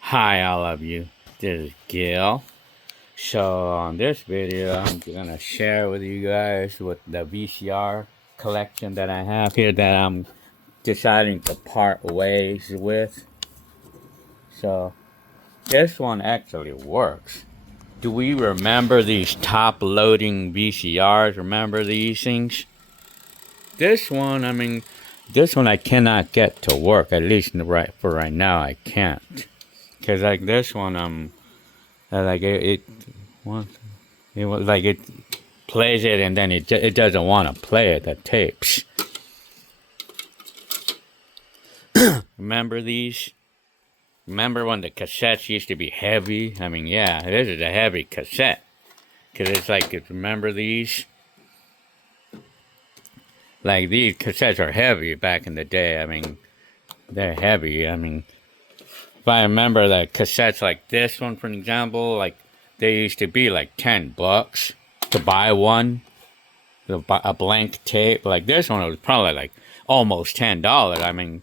Hi, all of you. This is Gil. So, on this video, I'm gonna share with you guys what the VCR collection that I have here that I'm deciding to part ways with. So, this one actually works. Do we remember these top loading VCRs? Remember these things? This one, this one I cannot get to work. At least for right now, I can't. Cause like this one, like well, it was like it plays it and then it doesn't want to play it. The tapes. Remember these? Remember when the cassettes used to be heavy? Yeah, this is a heavy cassette. Cause it's like, remember these? Like these cassettes are heavy back in the day. They're heavy. If I remember the cassettes like this one, for example, like they used to be like $10 to buy one, a blank tape. Like this one was probably like almost $10.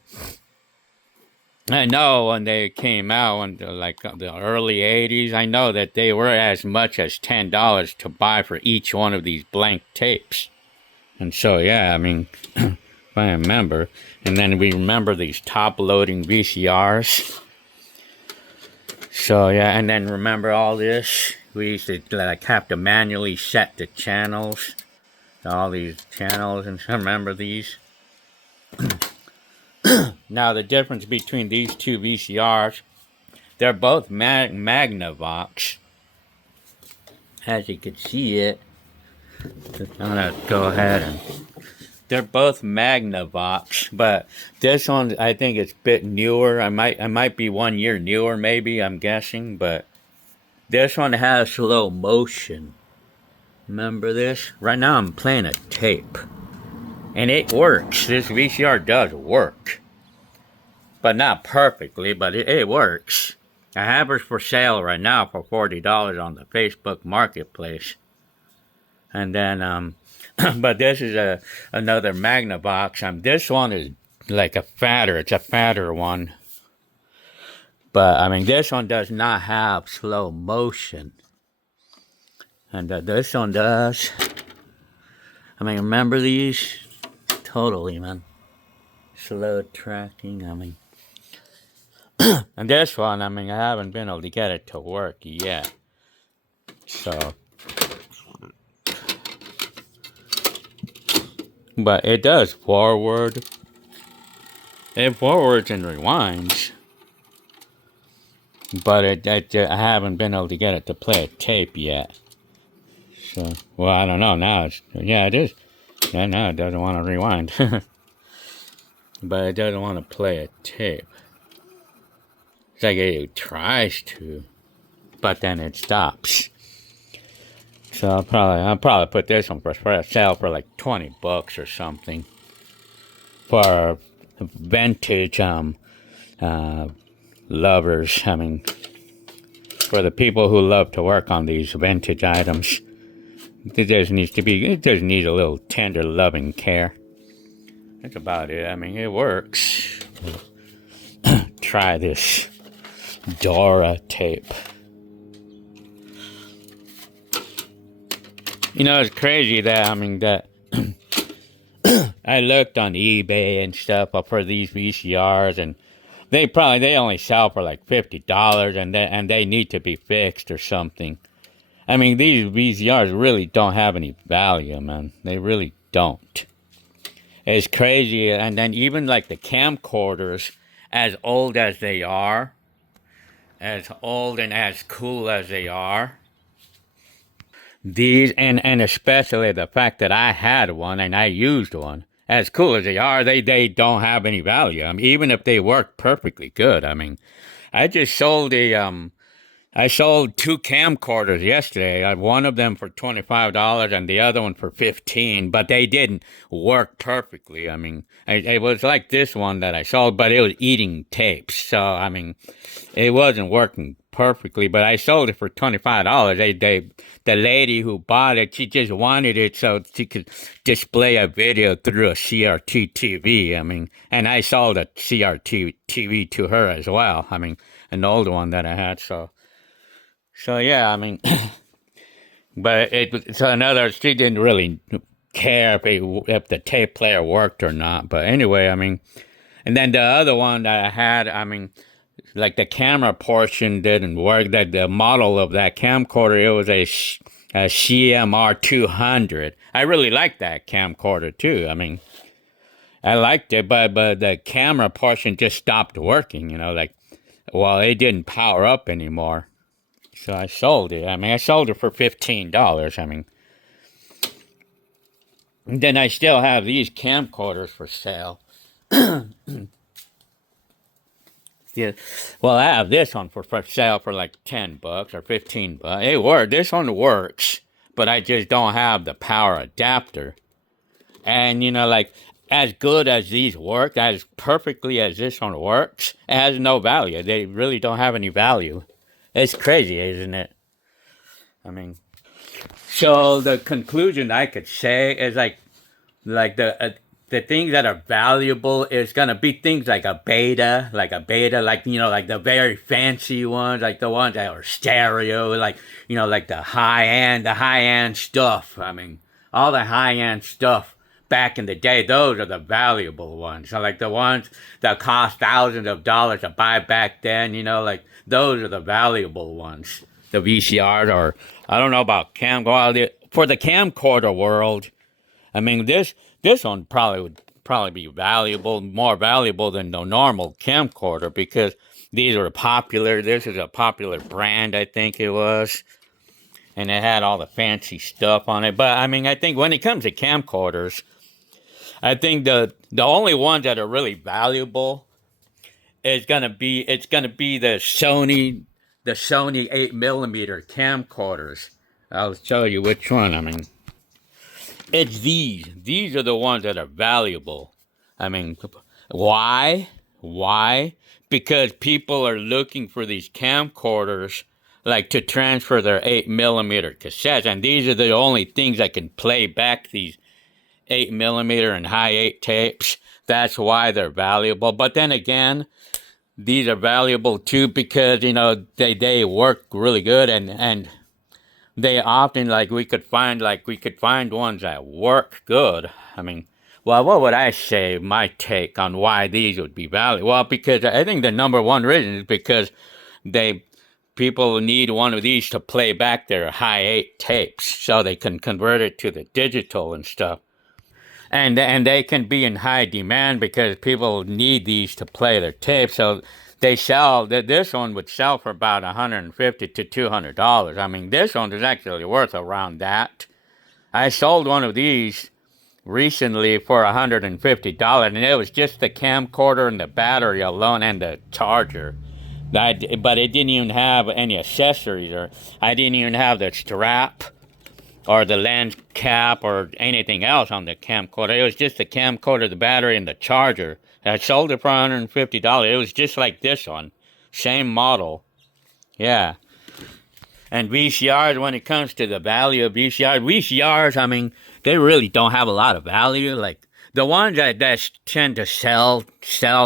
I know when they came out in the early '80s, I know that they were as much as $10 to buy for each one of these blank tapes. And so yeah, if I remember, and then we remember these top-loading VCRs. So yeah, and then remember all this? We used to like have to manually set the channels, all these channels, and remember these? Now the difference between these two VCRs, they're both Magnavox. As you can see it, I'm gonna go ahead and they're both Magnavox, but this one I think it's a bit newer. I might be 1 year newer, maybe, I'm guessing, but this one has slow motion. Remember this? Right now I'm playing a tape. And it works. This VCR does work. But not perfectly, but it works. I have it for sale right now for $40 on the Facebook Marketplace. And then, but this is another Magnavox. This one is like it's a fatter one. But, this one does not have slow motion. And this one does. Remember these? Totally, man. Slow tracking, And this one, I haven't been able to get it to work yet. So. But it does forward. It forwards and rewinds. But I haven't been able to get it to play a tape yet. So, well, I don't know. Now it is. Yeah, now it doesn't want to rewind. But it doesn't want to play a tape. It's like it tries to, but then it stops. So I'll probably put this one for sale for like $20 or something. For vintage lovers. For the people who love to work on these vintage items. It just needs a little tender loving care. That's about it. It works. Try this Dora tape. It's crazy that I looked on eBay and stuff for these VCRs, and they only sell for like $50, and they need to be fixed or something. These VCRs really don't have any value, man. They really don't. It's crazy, and then even like the camcorders, as old as they are, as old and as cool as they are, these, and especially the fact that I had one and I used one, as cool as they are, they don't have any value. Even if they work perfectly good. I just sold I sold two camcorders yesterday. I had one of them for $25 and the other one for 15, but they didn't work perfectly. I mean, it was like this one that I sold, but it was eating tapes. So, I mean, it wasn't working perfectly, but I sold it for $25. The lady who bought it, she just wanted it so she could display a video through a CRT TV. I mean, and I sold a CRT TV to her as well. I mean, an old one that I had. So yeah, I mean, but so in other words, she didn't really care if the tape player worked or not. But anyway, I mean, and then the other one that I had, I mean, like the camera portion didn't work. That the model of that camcorder, it was a CMR 200. I really liked that camcorder too. I mean, I liked it, but the camera portion just stopped working. Like, well, it didn't power up anymore. So I sold it. I mean, I sold it for $15. I mean, and then I still have these camcorders for sale. Yeah. Well, I have this one for sale for like $10 or $15. It works. This one works, but I just don't have the power adapter. And like as good as these work, as perfectly as this one works, it has no value. They really don't have any value. It's crazy, isn't it? I mean, so the conclusion I could say is like the things that are valuable is gonna be things like a beta, like like the very fancy ones, like the ones that are stereo, like the high end stuff. I mean, all the high end stuff back in the day, those are the valuable ones. So like the ones that cost thousands of dollars to buy back then, like those are the valuable ones. The VCRs, or I don't know about for the camcorder world. I mean, this one would be valuable, more valuable than the normal camcorder because these are popular. This is a popular brand, I think it was, and it had all the fancy stuff on it. But I mean, I think when it comes to camcorders, I think the only ones that are really valuable is gonna be the Sony 8mm camcorders. I'll show you which one. I mean, it's these. These are the ones that are valuable. I mean, why? Why? Because people are looking for these camcorders like to transfer their 8mm cassettes, and these are the only things that can play back these 8mm and high 8 tapes. That's why they're valuable. But then again, these are valuable too because they work really good and they often we could find ones that work good. I mean, well, what would I say my take on why these would be valuable? Well, because I think the number one reason is because people need one of these to play back their high 8 tapes so they can convert it to the digital and stuff. And they can be in high demand because people need these to play their tapes. So they sell this one would sell for about $150 to $200. I mean, this one is actually worth around that. I sold one of these recently for $150, and it was just the camcorder and the battery alone and the charger. But it didn't even have any accessories, or I didn't even have the strap or the lens cap or anything else on the camcorder. It was just the camcorder, the battery, and the charger. I sold it for $150. It was just like this one. Same model. Yeah. And VCRs, when it comes to the value of VCRs, I mean, they really don't have a lot of value. Like, the ones that tend to sell,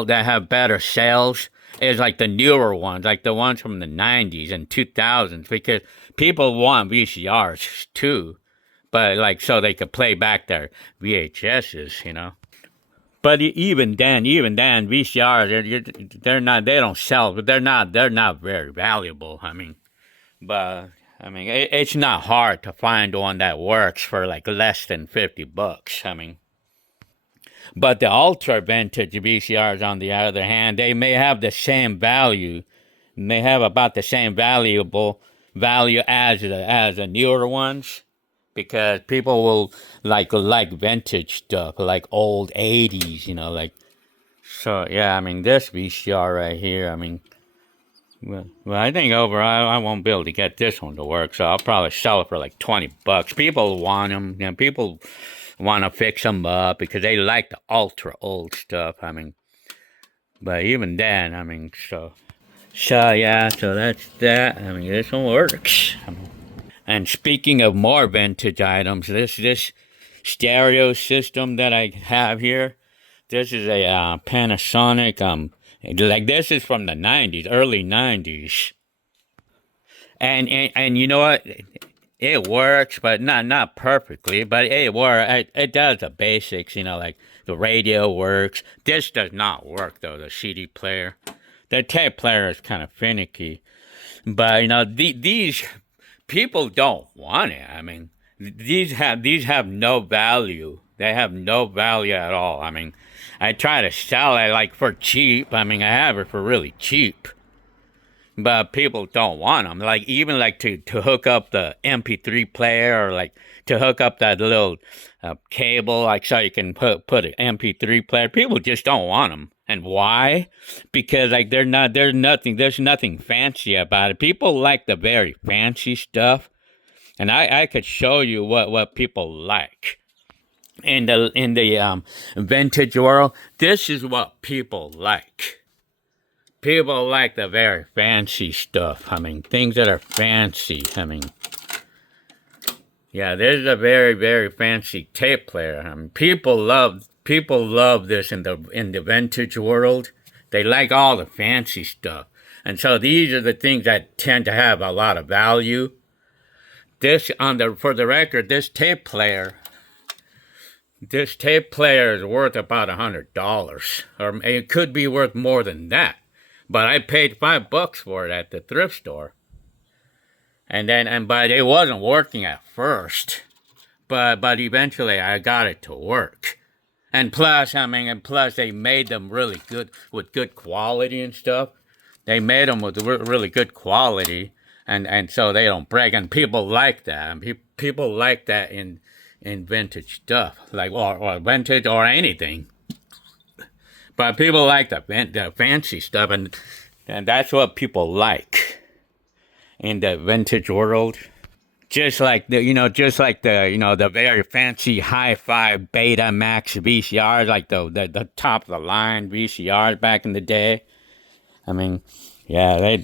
that have better sales, is like the newer ones, like the ones from the 90s and 2000s, because people want VCRs too, but so they could play back their VHSs. But even then, VCRs, they don't sell, but they're not very valuable. I mean, but I mean, it's not hard to find one that works for like less than $50. I mean. But the ultra vintage VCRs, on the other hand, they may have the same value. They have about the same value as the newer ones, because people will like vintage stuff, like old 80s, like. So yeah, I mean, this VCR right here, I mean, Well, I think overall I won't be able to get this one to work, so I'll probably sell it for like $20. People want them, you know, people want to fix them up because they like the ultra old stuff. I mean, but even then, I mean, so yeah, so that's that. I mean, this one works. I mean, and speaking of more vintage items, this stereo system that I have here, this is a Panasonic. Like this is from the '90s, early '90s, and you know what? It works, but not perfectly. But it works. It does the basics. You know, like the radio works. This does not work though. The CD player, the tape player is kind of finicky. But you know, these people don't want it. I mean, these have no value. They have no value at all. I mean, I try to sell it like for cheap. I mean, I have it for really cheap. But people don't want them. Like even like to hook up the MP3 player, or like to hook up that little cable, like so you can put an MP3 player. People just don't want them. And why? Because like there's nothing fancy about it. People like the very fancy stuff, and I could show you what people like in the vintage world. This is what people like. People like the very fancy stuff. I mean, things that are fancy. I mean, yeah, there's a very, very fancy tape player. I mean, people love this in the vintage world. They like all the fancy stuff. And so these are the things that tend to have a lot of value. For the record, this tape player is worth about $100, or it could be worth more than that. But I paid $5 for it at the thrift store, but it wasn't working at first. But eventually I got it to work, and plus they made them really good with good quality and stuff. They made them with really good quality, and so they don't break. And people like that. And people like that in vintage stuff, like or vintage or anything. But people like the fancy stuff, and that's what people like in the vintage world. Just like the very fancy hi-fi Betamax VCRs, like the top of the line VCRs back in the day. I mean, yeah,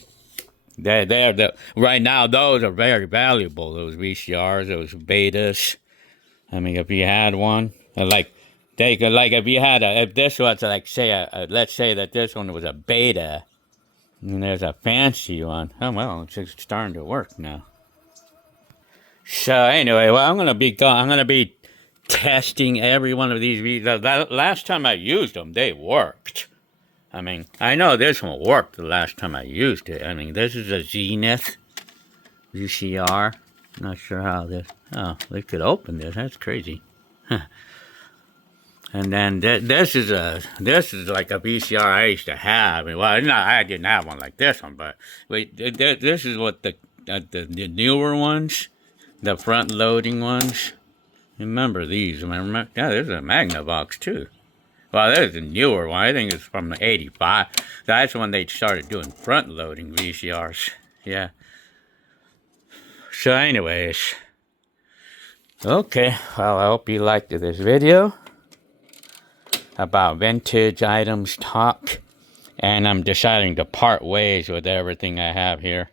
they're right now. Those are very valuable. Those VCRs, those betas. I mean, if you had one, if this was like let's say that this one was a beta, and there's a fancy one. Oh well, it's just starting to work now. So anyway, well, I'm gonna be testing every one of these. The last time I used them, they worked. I mean, I know this one worked the last time I used it. I mean, this is a Zenith VCR. Not sure how this. Oh, they could open this. That's crazy. And then this is like a VCR I used to have. Well, I didn't have one like this one, but this is what the newer ones, the front loading ones. Remember these? Yeah, there's a Magnavox too. Well, there's a newer one. I think it's from '85. That's when they started doing front loading VCRs. Yeah. So, anyways, okay. Well, I hope you liked this video about vintage items talk, and I'm deciding to part ways with everything I have here.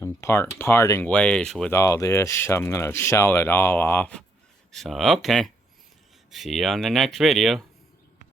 I'm parting ways with all this. I'm gonna sell it all off. So okay, see you on the next video.